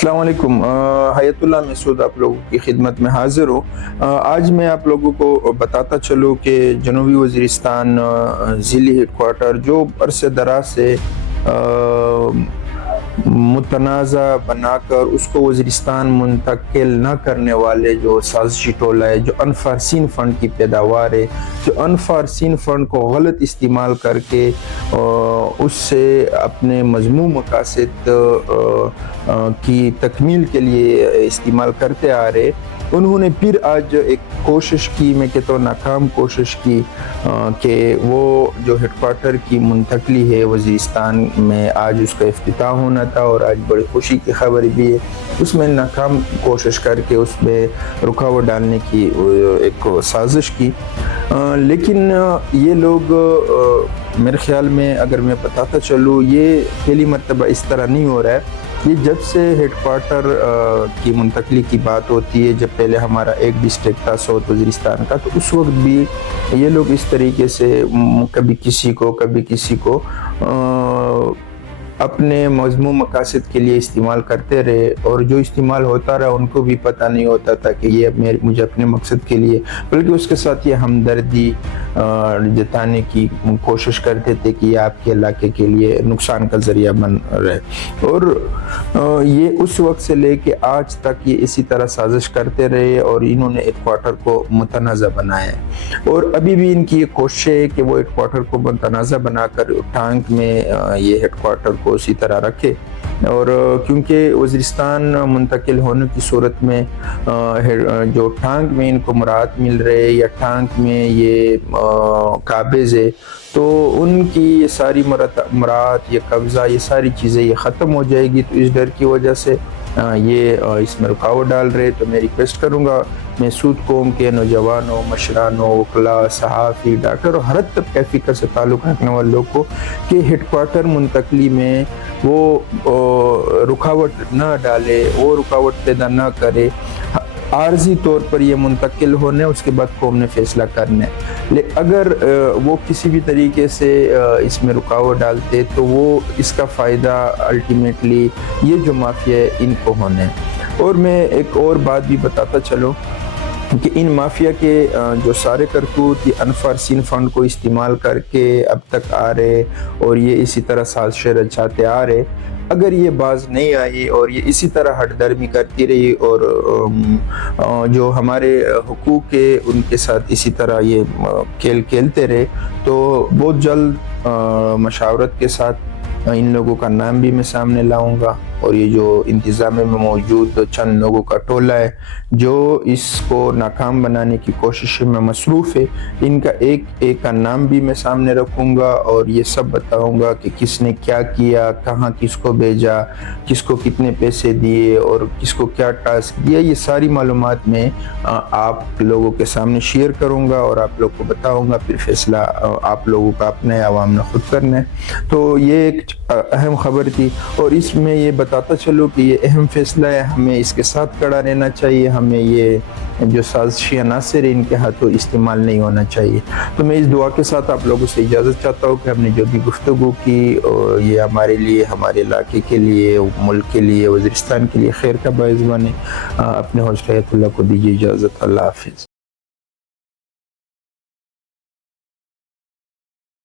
السلام علیکم، حیات اللہ مسعود آپ لوگوں کی خدمت میں حاضر ہوں۔ آج میں آپ لوگوں کو بتاتا چلوں کہ جنوبی وزیرستان ضلعی ہیڈ کوارٹر جو عرصہ دراز سے متنازع بنا کر اس کو وزیرستان منتقل نہ کرنے والے جو سازشی ٹولہ ہے، جو انفارسین فنڈ کی پیداوار ہے، جو انفارسین فنڈ کو غلط استعمال کر کے اس سے اپنے مذموم مقاصد کی تکمیل کے لیے استعمال کرتے آ رہے، انہوں نے پھر آج ایک کوشش کی، میں کہتا ہوں ناکام کوشش کی، کہ وہ جو ہیڈ کوارٹر کی منتقلی ہے وزیرستان میں، آج اس کا افتتاح ہونا تھا اور آج بڑی خوشی کی خبر بھی ہے، اس میں ناکام کوشش کر کے اس میں رکاوٹ ڈالنے کی ایک سازش کی۔ لیکن یہ لوگ میرے خیال میں، اگر میں بتاتا چلوں، یہ پہلی مرتبہ اس طرح نہیں ہو رہا ہے۔ یہ جب سے ہیڈ کوارٹر کی منتقلی کی بات ہوتی ہے، جب پہلے ہمارا ایک ڈسٹرکٹ تھا ساؤتھ وزیرستان کا، تو اس وقت بھی یہ لوگ اس طریقے سے کبھی کسی کو اپنے مذموم مقاصد کے لیے استعمال کرتے رہے، اور جو استعمال ہوتا رہا ان کو بھی پتہ نہیں ہوتا تھا کہ یہ مجھے اپنے مقصد کے لیے، بلکہ اس کے ساتھ یہ ہمدردی جتانے کی کوشش کرتے تھے کہ یہ آپ کے علاقے کے لیے نقصان کا ذریعہ بن رہے، اور یہ اس وقت سے لے کے آج تک یہ اسی طرح سازش کرتے رہے، اور انہوں نے ہیڈ کوارٹر کو متنازع بنایا ہے، اور ابھی بھی ان کی یہ کوشش ہے کہ وہ ہیڈ کوارٹر کو متنازع بنا کر ٹانک میں یہ ہیڈ کوارٹر کو اسی طرح رکھے، اور کیونکہ وزیرستان منتقل ہونے کی صورت میں جو ٹانک میں ان کو مراعات مل رہے یا ٹانک میں یہ قابض ہے، تو ان کی یہ ساری مراعات، یہ قبضہ، یہ ساری چیزیں یہ ختم ہو جائے گی، تو اس ڈر کی وجہ سے یہ اس میں رکاوٹ ڈال رہے۔ تو میں ریکویسٹ کروں گا محسود قوم کے نوجوانوں، مشرانوں، وکلاء، صحافی، ڈاکٹر اور ہر طبقہ فکر سے تعلق رکھنے والے لوگ کو کہ ہیڈ کوارٹر منتقلی میں وہ رکاوٹ نہ ڈالے، وہ رکاوٹ پیدا نہ کرے۔ عارضی طور پر یہ منتقل ہونے، اس کے بعد قوم نے فیصلہ کرنا ہے، اگر وہ کسی بھی طریقے سے اس میں رکاوٹ ڈالتے تو وہ اس کا فائدہ الٹیمیٹلی یہ جو مافیا ہے ان کو ہونا ہے۔ اور میں ایک اور بات بھی بتاتا چلوں کہ ان مافیا کے جو سارے کرتوت یہ انفارسین فنڈ کو استعمال کر کے اب تک آ رہے، اور یہ اسی طرح سازشیں رچاتے آ رہے، اگر یہ باز نہیں آئی اور یہ اسی طرح ہٹ درمی کرتی رہی، اور جو ہمارے حقوق ہے ان کے ساتھ اسی طرح یہ کھیل کھیلتے رہے، تو بہت جلد مشاورت کے ساتھ ان لوگوں کا نام بھی میں سامنے لاؤں گا، اور یہ جو انتظامیہ میں موجود چند لوگوں کا ٹولہ ہے جو اس کو ناکام بنانے کی کوشش میں مصروف ہے، ان کا ایک ایک کا نام بھی میں سامنے رکھوں گا، اور یہ سب بتاؤں گا کہ کس نے کیا کیا، کہاں کس کو بھیجا، کس کو کتنے پیسے دیے، اور کس کو کیا ٹاسک دیا، یہ ساری معلومات میں آپ لوگوں کے سامنے شیئر کروں گا اور آپ لوگ کو بتاؤں گا، پھر فیصلہ آپ لوگوں کا اپنے عوام نے خود کرنا ہے۔ تو یہ ایک اہم خبر تھی، اور اس میں یہ بتاتا چلو کہ یہ اہم فیصلہ ہے، ہمیں اس کے ساتھ کھڑا رہنا چاہیے، ہمیں یہ جو سازشی عناصر ہیں ان کے ہاتھوں استعمال نہیں ہونا چاہیے۔ تو میں اس دعا کے ساتھ آپ لوگوں سے اجازت چاہتا ہوں کہ ہم نے جو بھی گفتگو کی یہ ہمارے لیے، ہمارے علاقے کے لیے، ملک کے لیے، وزیرستان کے لیے خیر کا باعث بنے۔ اپنے ہوسٹ حیات اللہ کو دیجیے اجازت۔ اللہ حافظ۔